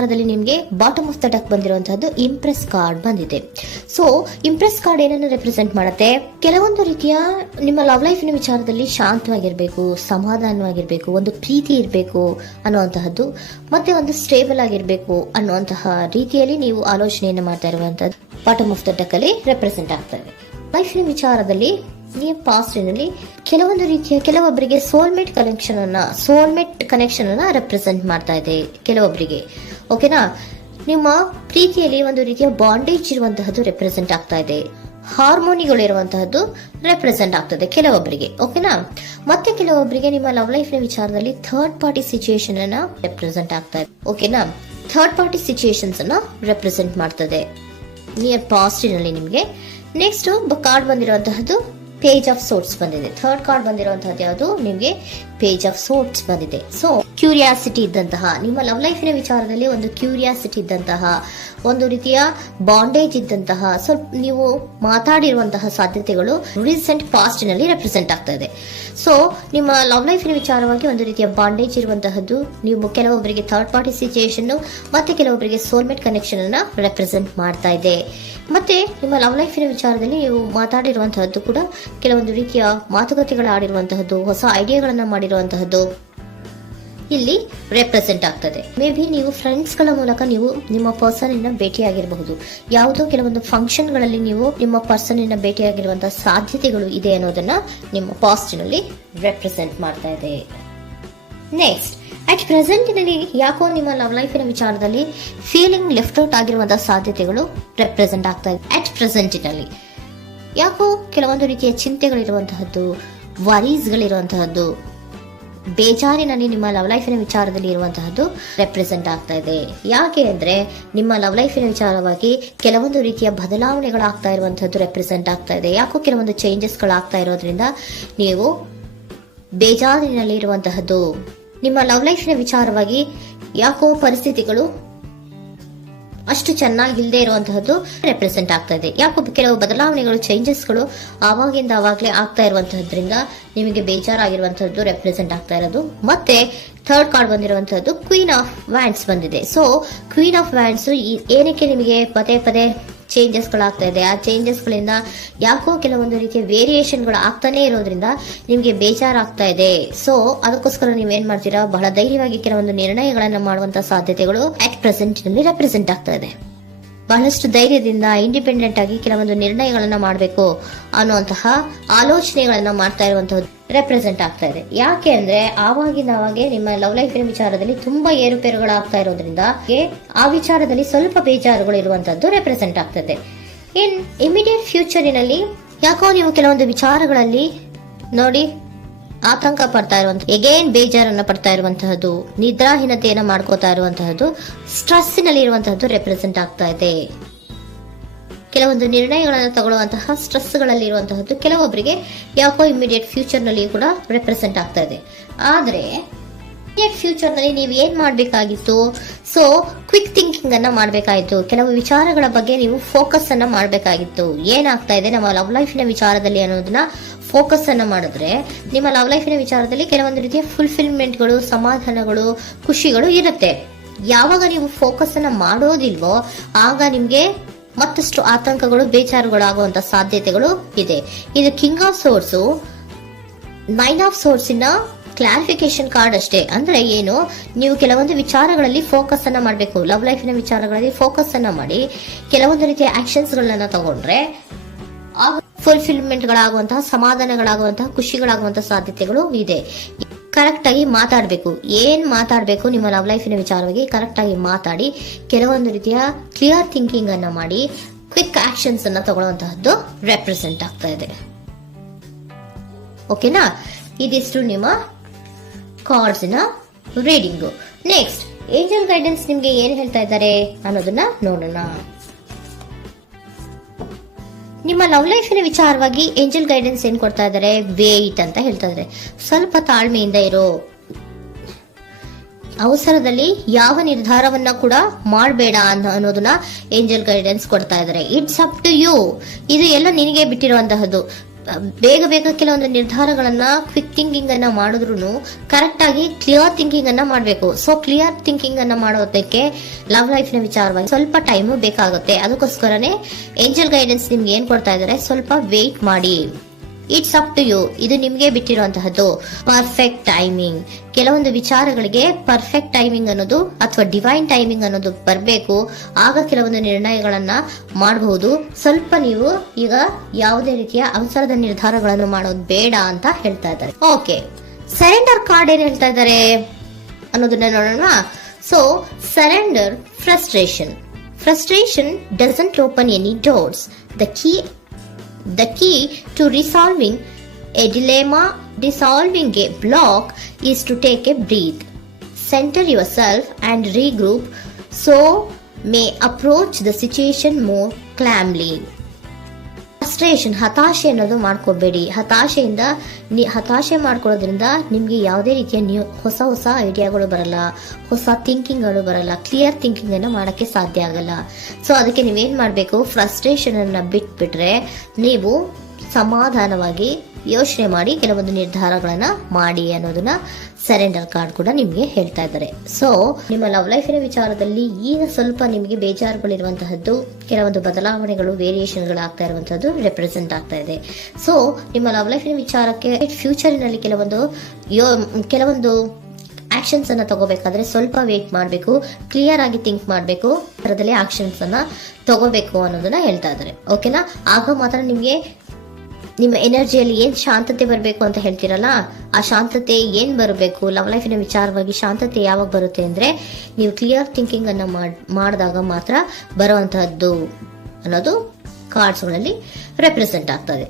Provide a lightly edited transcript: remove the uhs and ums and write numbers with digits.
ವಿಚಾರದಲ್ಲಿ ನಿಮಗೆ bottom of the deck ಬಂದಿರುವಂತಹದ್ದು ಇಂಪ್ರೆಸ್ ಕಾರ್ಡ್ ಬಂದಿದೆ. ಸೊ ಇಂಪ್ರೆಸ್ ಕಾರ್ಡ್ ಏನನ್ನು ರೆಪ್ರೆಸೆಂಟ್ ಮಾಡುತ್ತೆ? ಕೆಲವೊಂದು ರೀತಿಯ ನಿಮ್ಮ ಲವ್ ಲೈಫಿನ ವಿಚಾರದಲ್ಲಿ ಶಾಂತವಾಗಿರ್ಬೇಕು, ಸಮಾಧಾನವಾಗಿರ್ಬೇಕು, ಒಂದು ಪ್ರೀತಿ ಇರಬೇಕು ಅನ್ನುವಂತಹದ್ದು, ಮತ್ತೆ ಒಂದು ಸ್ಟೇಬಲ್ ಆಗಿರ್ಬೇಕು ಅನ್ನುವಂತಹ ರೀತಿಯಲ್ಲಿ ನೀವು ಆಲೋಚನೆಯನ್ನು ಮಾಡ್ತಾ ಇರುವಂತಹದ್ದು ಬಾಟಮ್ ಆಫ್ ದ ಡೆಕ್ ಅಲ್ಲಿ ರೆಪ್ರೆಸೆಂಟ್ ಆಗ್ತದೆ. ಲೈಫಿನ ವಿಚಾರದಲ್ಲಿ ನೀವು ಪಾಸ್ಟಿನಲ್ಲಿ ಕೆಲವೊಂದು ರೀತಿಯ ಕೆಲವೊಬ್ಬರಿಗೆ ಸೋಲ್ಮೇಟ್ ಕನೆಕ್ಷನ್ ಅನ್ನ ರೆಪ್ರೆಸೆಂಟ್ ಮಾಡ್ತಾ ಇದೆ ಕೆಲವೊಬ್ಬರಿಗೆ. ಓಕೆನಾ? ನಿಮ್ಮ ಪ್ರೀತಿಯಲ್ಲಿ ಒಂದು ರೀತಿಯ ಬಾಂಡೇಜ್ ಇರುವಂತಹದ್ದು ರೆಪ್ರೆಸೆಂಟ್ ಆಗ್ತಾ ಇದೆ. ಹಾರ್ಮೋನಿಗಳು ಇರುವಂತಹದ್ದು ರೆಪ್ರೆಸೆಂಟ್ ಆಗ್ತದೆ ಕೆಲವೊಬ್ಬರಿಗೆ. ಓಕೆನಾ? ಮತ್ತೆ ಕೆಲವೊಬ್ಬರಿಗೆ ನಿಮ್ಮ ಲವ್ ಲೈಫ್ ನ ವಿಚಾರದಲ್ಲಿ ಥರ್ಡ್ ಪಾರ್ಟಿ ಸಿಚುಯೇಷನ್ ಅನ್ನ ರೆಪ್ರೆಸೆಂಟ್ ಆಗ್ತಾ ಇದೆ. ಓಕೆನಾ? ಥರ್ಡ್ ಪಾರ್ಟಿ ಸಿಚುಯೇಷನ್ಸ್ ಅನ್ನ ರೆಪ್ರೆಸೆಂಟ್ ಮಾಡ್ತದೆ ನಿಯರ್ ಪಾಸ್ಟಿನಲ್ಲಿ ನಿಮಗೆ. ನೆಕ್ಸ್ಟ್ ಕಾರ್ಡ್ ಬಂದಿರುವಂತಹದ್ದು ಪೇಜ್ ಆಫ್ ಸೋರ್ಟ್ಸ್ ಬಂದಿದೆ. ಥರ್ಡ್ ಕಾರ್ಡ್ ಬಂದಿರುವಂತಹದ್ದು ಯಾವುದು? ನಿಮಗೆ ಪೇಜ್ ಆಫ್ ಸೋರ್ಟ್ಸ್ ಬಂದಿದೆ. ಸೊ ಕ್ಯೂರಿಯಾಸಿಟಿ ಇದ್ದಂತಹ, ನಿಮ್ಮ ಲವ್ ಲೈಫಿನ ವಿಚಾರದಲ್ಲಿ ಒಂದು ಕ್ಯೂರಿಯಾಸಿಟಿ ಇದ್ದಂತಹ, ಒಂದು ರೀತಿಯ ಬಾಂಡೇಜ್ ಇದ್ದಂತಹ, ಸ್ವಲ್ಪ ನೀವು ಮಾತಾಡಿರುವಂತಹ ಸಾಧ್ಯತೆಗಳು ರೀಸೆಂಟ್ ಪಾಸ್ಟ್ ನಲ್ಲಿ ರೆಪ್ರೆಸೆಂಟ್ ಆಗ್ತಾ ಇದೆ. ಸೊ ನಿಮ್ಮ ಲವ್ ಲೈಫಿನ ವಿಚಾರವಾಗಿ ಒಂದು ರೀತಿಯ ಬಾಂಡೇಜ್ ಇರುವಂತಹದ್ದು, ನೀವು ಕೆಲವೊಬ್ಬರಿಗೆ ಥರ್ಡ್ ಪಾರ್ಟಿ ಸಿಚುಯೇಷನ್ ಮತ್ತೆ ಕೆಲವೊಬ್ಬರಿಗೆ ಸೋಲ್ಮೇಟ್ ಕನೆಕ್ಷನ್ ಅನ್ನ ರೆಪ್ರೆಸೆಂಟ್ ಮಾಡ್ತಾ ಇದೆ. ಮತ್ತೆ ನಿಮ್ಮ ಲವ್ ಲೈಫಿನ ವಿಚಾರದಲ್ಲಿ ನೀವು ಮಾತಾಡಿರುವಂತಹದ್ದು ಕೂಡ ಕೆಲವೊಂದು ರೀತಿಯ ಮಾತುಕತೆಗಳು ಆಡಿರುವಂತಹದ್ದು, ಹೊಸ ಐಡಿಯಾಗಳನ್ನ ಮಾಡಿರುವಂತಹದ್ದು ಇಲ್ಲಿ ರೆಪ್ರೆಸೆಂಟ್ ಆಗ್ತದೆ. ಮೇ ಬಿ ನೀವು ಫ್ರೆಂಡ್ಸ್ ಗಳ ಮೂಲಕ ನೀವು ನಿಮ್ಮ ಪರ್ಸನ್ ಅನ್ನ ಭೇಟಿಯಾಗಿರಬಹುದು. ಯಾವುದೋ ಕೆಲವೊಂದು ಫಂಕ್ಷನ್ ಗಳಲ್ಲಿ ನೀವು ನಿಮ್ಮ ಪರ್ಸನ್ ಅನ್ನ ಭೇಟಿಯಾಗಿರುವಂತಹ ಸಾಧ್ಯತೆಗಳು ಇದೆ ಅನ್ನೋದನ್ನ ನಿಮ್ಮ ಪಾಸ್ಟ್ ನಲ್ಲಿ ರೆಪ್ರೆಸೆಂಟ್ ಮಾಡ್ತಾ ಇದೆ. ನೆಕ್ಸ್ಟ್, ಅಟ್ ಪ್ರೆಸೆಂಟ್ನಲ್ಲಿ ಯಾಕೋ ನಿಮ್ಮ ಲವ್ ಲೈಫಿನ ವಿಚಾರದಲ್ಲಿ ಫೀಲಿಂಗ್ ಲೆಫ್ಟ್ ಔಟ್ ಆಗಿರುವಂತಹ ಸಾಧ್ಯತೆಗಳು ರೆಪ್ರೆಸೆಂಟ್ ಆಗ್ತಾ ಇದೆ. ಅಟ್ ಪ್ರೆಸೆಂಟ್ನಲ್ಲಿ ಯಾಕೋ ಕೆಲವೊಂದು ರೀತಿಯ ಚಿಂತೆಗಳಿರುವಂತಹದ್ದು, ವರೀಸ್ಗಳಿರುವಂತಹದ್ದು, ಬೇಜಾರಿನಲ್ಲಿ ನಿಮ್ಮ ಲವ್ ಲೈಫಿನ ವಿಚಾರದಲ್ಲಿ ಇರುವಂತಹದ್ದು ರೆಪ್ರೆಸೆಂಟ್ ಆಗ್ತಾ ಇದೆ. ಯಾಕೆ ಅಂದ್ರೆ ನಿಮ್ಮ ಲವ್ ಲೈಫಿನ ವಿಚಾರವಾಗಿ ಕೆಲವೊಂದು ರೀತಿಯ ಬದಲಾವಣೆಗಳಾಗ್ತಾ ಇರುವಂತಹದ್ದು ರೆಪ್ರೆಸೆಂಟ್ ಆಗ್ತಾ ಇದೆ. ಯಾಕೋ ಕೆಲವೊಂದು ಚೇಂಜಸ್ಗಳಾಗ್ತಾ ಇರೋದ್ರಿಂದ ನೀವು ಬೇಜಾರಿನಲ್ಲಿ ಇರುವಂತಹದ್ದು. ನಿಮ್ಮ ಲವ್ ಲೈಫಿನ ವಿಚಾರವಾಗಿ ಯಾಕೋ ಪರಿಸ್ಥಿತಿಗಳು ಅಷ್ಟು ಚೆನ್ನಾಗಿಲ್ಲದೆ ಇರುವಂತಹದ್ದು ರೆಪ್ರೆಸೆಂಟ್ ಆಗ್ತಾ ಇದೆ. ಯಾಕೋ ಕೆಲವು ಬದಲಾವಣೆಗಳು, ಚೇಂಜಸ್ಗಳು ಆವಾಗಿಂದ ಆವಾಗಲೇ ಆಗ್ತಾ ಇರುವಂತಹದ್ರಿಂದ ನಿಮಗೆ ಬೇಜಾರಾಗಿರುವಂತಹದ್ದು ರೆಪ್ರೆಸೆಂಟ್ ಆಗ್ತಾ ಇರೋದು. ಮತ್ತೆ ಥರ್ಡ್ ಕಾರ್ಡ್ ಬಂದಿರುವಂತಹದ್ದು ಕ್ವೀನ್ ಆಫ್ ವ್ಯಾಂಡ್ಸ್ ಬಂದಿದೆ. ಸೊ ಕ್ವೀನ್ ಆಫ್ ವ್ಯಾಂಡ್ಸ್ ಏನಕ್ಕೆ ನಿಮಗೆ ಪದೇ ಪದೇ ಚೇಂಜಸ್ಗಳಾಗ್ತಾ ಇದೆ? ಆ ಚೇಂಜಸ್ಗಳಿಂದ ಯಾಕೋ ಕೆಲವೊಂದು ರೀತಿಯ ವೇರಿಯೇಷನ್ಗಳು ಆಗ್ತಾನೆ ಇರೋದ್ರಿಂದ ನಿಮಗೆ ಬೇಜಾರಾಗ್ತಾ ಇದೆ. ಸೊ ಅದಕ್ಕೋಸ್ಕರ ನೀವೇನ್ ಮಾಡ್ತೀರಾ? ಬಹಳ ಧೈರ್ಯವಾಗಿ ಕೆಲವೊಂದು ನಿರ್ಣಯಗಳನ್ನ ಮಾಡುವಂತಹ ಸಾಧ್ಯತೆಗಳು ಅಟ್ ಪ್ರೆಸೆಂಟ್ ನಲ್ಲಿ ರೆಪ್ರೆಸೆಂಟ್ ಆಗ್ತಾ ಇದೆ. ಬಹಳಷ್ಟು ಧೈರ್ಯದಿಂದ ಇಂಡಿಪೆಂಡೆಂಟ್ ಆಗಿ ಕೆಲವೊಂದು ನಿರ್ಣಯಗಳನ್ನ ಮಾಡಬೇಕು ಅನ್ನುವಂತಹ ಆಲೋಚನೆಗಳನ್ನ ಮಾಡ್ತಾ ಇರುವಂತಹದ್ದು ರೆಪ್ರೆಸೆಂಟ್ ಆಗ್ತಾ ಇದೆ. ಯಾಕೆ ಅಂದ್ರೆ ಆವಾಗಿನ ಅವಾಗೆ ನಿಮ್ಮ ಲವ್ ಲೈಫಿನ ವಿಚಾರದಲ್ಲಿ ತುಂಬಾ ಏರುಪೇರುಗಳಾಗ್ತಾ ಇರೋದ್ರಿಂದ ಆ ವಿಚಾರದಲ್ಲಿ ಸ್ವಲ್ಪ ಬೇಜಾರುಗಳು ಇರುವಂತದ್ದು ರೆಪ್ರೆಸೆಂಟ್ ಆಗ್ತದೆ. ಇನ್ ಇಮಿಡಿಯೇಟ್ ಫ್ಯೂಚರಿನಲ್ಲಿ ಯಾಕೋ ನೀವು ಕೆಲವೊಂದು ವಿಚಾರಗಳಲ್ಲಿ ನೋಡಿ ಆತಂಕ ಪಡ್ತಾ ಇರುವಂತಹ, ಎಗೇನ್ ಬೇಜಾರನ್ನ ಪಡ್ತಾ ಇರುವಂತಹದ್ದು, ನಿದ್ರಾಹೀನತೆಯನ್ನ ಮಾಡ್ಕೋತಾ ಇರುವಂತಹದ್ದು, ಸ್ಟ್ರೆಸ್ ನಲ್ಲಿ ಇರುವಂತಹದ್ದು ರೆಪ್ರೆಸೆಂಟ್ ಆಗ್ತಾ ಇದೆ. ಕೆಲವೊಂದು ನಿರ್ಣಯಗಳನ್ನು ತಗೊಳ್ಳುವಂತಹ ಸ್ಟ್ರೆಸ್ ಗಳಲ್ಲಿ ಇರುವಂತಹದ್ದು ಕೆಲವೊಬ್ಬರಿಗೆ ಯಾಕೋ ಇಮಿಡಿಯೇಟ್ ಫ್ಯೂಚರ್ ನಲ್ಲಿ ಕೂಡ ರೆಪ್ರೆಸೆಂಟ್ ಆಗ್ತಾ ಇದೆ. ಆದ್ರೆ ಇಮಿಡಿಯೇಟ್ ಫ್ಯೂಚರ್ ನಲ್ಲಿ ನೀವು ಏನ್ ಮಾಡ್ಬೇಕಾಗಿತ್ತು? ಸೊ ಕ್ವಿಕ್ ಥಿಂಕಿಂಗ್ ಅನ್ನ ಮಾಡ್ಬೇಕಾಗಿತ್ತು. ಕೆಲವು ವಿಚಾರಗಳ ಬಗ್ಗೆ ನೀವು ಫೋಕಸ್ ಅನ್ನ ಮಾಡ್ಬೇಕಾಗಿತ್ತು. ಏನಾಗ್ತಾ ಇದೆ ನಮ್ಮ ಲವ್ ಲೈಫಿನ ವಿಚಾರದಲ್ಲಿ ಅನ್ನೋದನ್ನ ಫೋಕಸ್ ಅನ್ನ ಮಾಡಿದ್ರೆ ನಿಮ್ಮ ಲವ್ ಲೈಫಿನ ವಿಚಾರದಲ್ಲಿ ಕೆಲವೊಂದು ರೀತಿಯ ಫುಲ್ಫಿಲ್ಮೆಂಟ್ಗಳು, ಸಮಾಧಾನಗಳು, ಖುಷಿಗಳು ಇರುತ್ತೆ. ಯಾವಾಗ ನೀವು ಫೋಕಸ್ ಅನ್ನ ಮಾಡೋದಿಲ್ವೋ ಆಗ ನಿಮ್ಗೆ ಮತ್ತಷ್ಟು ಆತಂಕಗಳು, ಬೇಜಾರುಗಳು ಆಗುವಂತ ಸಾಧ್ಯತೆಗಳು ಇದೆ. ಇದು king of swords, nine of swords ಇನ್ನ ಕ್ಲಾರಿಫಿಕೇಶನ್ ಕಾರ್ಡ್ ಅಷ್ಟೇ. ಅಂದ್ರೆ ಏನು? ನೀವು ಕೆಲವೊಂದು ವಿಚಾರಗಳಲ್ಲಿ ಫೋಕಸ್ ಅನ್ನ ಮಾಡಬೇಕು. ಲವ್ ಲೈಫಿನ ವಿಚಾರಗಳಲ್ಲಿ ಫೋಕಸ್ ಅನ್ನ ಮಾಡಿ ಕೆಲವೊಂದು ರೀತಿಯ ಆಕ್ಷನ್ಸ್ ಗಳನ್ನ ತಗೊಂಡ್ರೆ ಫುಲ್ಫಿಲ್ಮೆಂಟ್ ಗಳಾಗುವಂತಹ, ಸಮಾಧಾನಗಳಾಗುವಂತಹ, ಖುಷಿಗಳಾಗುವಂತಹ ಸಾಧ್ಯತೆಗಳು ಇದೆ. ಕರೆಕ್ಟ್ ಆಗಿ ಮಾತಾಡಬೇಕು. ಏನ್ ಮಾತಾಡಬೇಕು ನಿಮ್ಮ ಲವ್ ಲೈಫಿನ ವಿಚಾರವಾಗಿ ಕರೆಕ್ಟ್ ಆಗಿ ಮಾತಾಡಿ ಕೆಲವೊಂದು ರೀತಿಯ ಕ್ಲಿಯರ್ ಥಿಂಕಿಂಗ್ ಅನ್ನ ಮಾಡಿ ಕ್ವಿಕ್ ಆಕ್ಷನ್ಸ್ ಅನ್ನ ತಗೊಳ್ಳುವಂತಹದ್ದು ರೆಪ್ರೆಸೆಂಟ್ ಆಗ್ತಾ ಇದೆ. ಓಕೆನಾ? ಇದಿಷ್ಟು ನಿಮ್ಮ ಕಾರ್ಡ್ಸ್ ನ ರೀಡಿಂಗ್. ನೆಕ್ಸ್ಟ್, ಏಂಜಲ್ ಗೈಡೆನ್ಸ್ ನಿಮ್ಗೆ ಏನ್ ಹೇಳ್ತಾ ಇದ್ದಾರೆ ಅನ್ನೋದನ್ನ ನೋಡೋಣ. ನಿಮ್ಮ ಲವ್ ಲೈಫಿನ ವಿಚಾರವಾಗಿ ಏಂಜಲ್ ಗೈಡೆನ್ಸ್ ಏನ್ ಕೊಡ್ತಾ ಇದ್ದಾರೆ? ವೇಟ್ ಅಂತ ಹೇಳ್ತಾ ಇದ್ದಾರೆ. ಸ್ವಲ್ಪ ತಾಳ್ಮೆಯಿಂದ ಇರೋ. ಅವಸರದಲ್ಲಿ ಯಾವ ನಿರ್ಧಾರವನ್ನ ಕೂಡ ಮಾಡಬೇಡ ಅನ್ನೋದನ್ನ ಏಂಜಲ್ ಗೈಡೆನ್ಸ್ ಕೊಡ್ತಾ ಇದ್ದಾರೆ. It's up to you. ಇದು ಎಲ್ಲ ನಿನಗೆ ಬಿಟ್ಟಿರುವಂತಹದ್ದು. ಬೇಗ ಬೇಗ ಕೆಲವೊಂದು ನಿರ್ಧಾರಗಳನ್ನ ಕ್ವಿಕ್ ಥಿಂಕಿಂಗ್ ಅನ್ನ ಮಾಡಿದ್ರು ಕರೆಕ್ಟ್ ಆಗಿ ಕ್ಲಿಯರ್ ಥಿಂಕಿಂಗ್ ಅನ್ನ ಮಾಡಬೇಕು. ಸೊ ಕ್ಲಿಯರ್ ಥಿಂಕಿಂಗ್ ಅನ್ನ ಮಾಡೋದಕ್ಕೆ ಲವ್ ಲೈಫ್ ನ ವಿಚಾರವಾಗಿ ಸ್ವಲ್ಪ ಟೈಮು ಬೇಕಾಗುತ್ತೆ. ಅದಕ್ಕೋಸ್ಕರನೇ ಏಂಜಲ್ ಗೈಡೆನ್ಸ್ ನಿಮ್ಗೆ ಏನ್ ಕೊಡ್ತಾ ಇದಾರೆ, ಸ್ವಲ್ಪ ವೇಟ್ ಮಾಡಿ. ಇಟ್ಸ್ ಅಪ್ ಟು ಯು, ಇದು ನಿಮ್ಗೆ ಬಿಟ್ಟಿರುವಂತಹದ್ದು. ಪರ್ಫೆಕ್ಟ್ ಟೈಮಿಂಗ್, ಕೆಲವೊಂದು ವಿಚಾರಗಳಿಗೆ ಪರ್ಫೆಕ್ಟ್ ಟೈಮಿಂಗ್ ಅನ್ನೋದು ಅಥವಾ ಡಿವೈನ್ ಟೈಮಿಂಗ್ ಅನ್ನೋದು ಬರಬೇಕು. ಆಗ ಕೆಲವೊಂದು ನಿರ್ಣಯಗಳನ್ನ ಮಾಡಬಹುದು. ಸ್ವಲ್ಪ ನೀವು ಈಗ ಯಾವುದೇ ರೀತಿಯ ಅವಸರದ ನಿರ್ಧಾರಗಳನ್ನು ಮಾಡೋದು ಬೇಡ ಅಂತ ಹೇಳ್ತಾ ಇದ್ದಾರೆ. ಓಕೆ, ಸರೆಂಡರ್ ಕಾರ್ಡ್ ಏನ್ ಹೇಳ್ತಾ ಇದ್ದಾರೆ ಅನ್ನೋದನ್ನ ನೋಡೋಣ. So surrender frustration doesn't open any doors. The key to resolving a dilemma, dissolving a block, is to take a breath, center yourself and regroup so may approach the situation more calmly. Frustration, ಹತಾಶೆ ಅನ್ನೋದು ಮಾಡ್ಕೋಬೇಡಿ. ಹತಾಶೆ ಮಾಡ್ಕೊಳ್ಳೋದ್ರಿಂದ ನಿಮ್ಗೆ ಯಾವುದೇ ರೀತಿಯ ಹೊಸ ಐಡಿಯಾಗಳು ಬರಲ್ಲ, ಹೊಸ ಥಿಂಕಿಂಗ್ಗಳು ಬರಲ್ಲ, ಕ್ಲಿಯರ್ ಥಿಂಕಿಂಗ್ ಅನ್ನ ಮಾಡಕ್ಕೆ ಸಾಧ್ಯ ಆಗಲ್ಲ. ಸೊ ಅದಕ್ಕೆ ನೀವೇನ್ ಮಾಡ್ಬೇಕು, ಫ್ರಸ್ಟ್ರೇಷನ್ ಅನ್ನ ಬಿಟ್ಬಿಟ್ರೆ ನೀವು ಸಮಾಧಾನವಾಗಿ ಯೋಚನೆ ಮಾಡಿ ಕೆಲವೊಂದು ನಿರ್ಧಾರಗಳನ್ನ ಮಾಡಿ ಅನ್ನೋದನ್ನ ಸರೆಂಡರ್ ಕಾರ್ಡ್ ಕೂಡ ನಿಮ್ಗೆ ಹೇಳ್ತಾ ಇದ್ದಾರೆ. ಸೊ ನಿಮ್ಮ ಲವ್ ಲೈಫಿನ ವಿಚಾರದಲ್ಲಿ ಈಗ ಸ್ವಲ್ಪ ನಿಮಗೆ ಬೇಜಾರುಗಳಿರುವಂತಹದ್ದು, ಕೆಲವೊಂದು ಬದಲಾವಣೆಗಳು, ವೇರಿಯೇಷನ್ಗಳು ಆಗ್ತಾ ಇರುವಂತಹದ್ದು ರೆಪ್ರೆಸೆಂಟ್ ಆಗ್ತಾ ಇದೆ. ಸೊ ನಿಮ್ಮ ಲವ್ ಲೈಫಿನ ವಿಚಾರಕ್ಕೆ ಫ್ಯೂಚರಿನಲ್ಲಿ ಕೆಲವೊಂದು ಆಕ್ಷನ್ಸ್ ಅನ್ನ ತಗೋಬೇಕಾದ್ರೆ ಸ್ವಲ್ಪ ವೇಟ್ ಮಾಡಬೇಕು, ಕ್ಲಿಯರ್ ಆಗಿ ಥಿಂಕ್ ಮಾಡಬೇಕು, ಅದರಲ್ಲಿ ಆಕ್ಷನ್ಸ್ ಅನ್ನ ತಗೋಬೇಕು ಅನ್ನೋದನ್ನ ಹೇಳ್ತಾ ಇದ್ದಾರೆ. ಓಕೆನಾ? ಆಗ ಮಾತ್ರ ನಿಮ್ಗೆ ನಿಮ್ಮ ಎನರ್ಜಿಯಲ್ಲಿ ಏನ್ ಶಾಂತತೆ ಬರಬೇಕು ಅಂತ ಹೇಳ್ತೀರಲ್ಲ, ಆ ಶಾಂತತೆ ಏನ್ ಬರಬೇಕು, ಲವ್ ಲೈಫಿನ ವಿಚಾರವಾಗಿ ಶಾಂತತೆ ಯಾವಾಗ ಬರುತ್ತೆ ಅಂದ್ರೆ ನೀವು ಕ್ಲಿಯರ್ ಥಿಂಕಿಂಗ್ ಅನ್ನ ಮಾಡಿದಾಗ ಮಾತ್ರ ಬರುವಂತಹದ್ದು ಅನ್ನೋದು ಕಾರ್ಡ್ಸ್ ಗಳಲ್ಲಿ ರೆಪ್ರೆಸೆಂಟ್ ಆಗ್ತದೆ.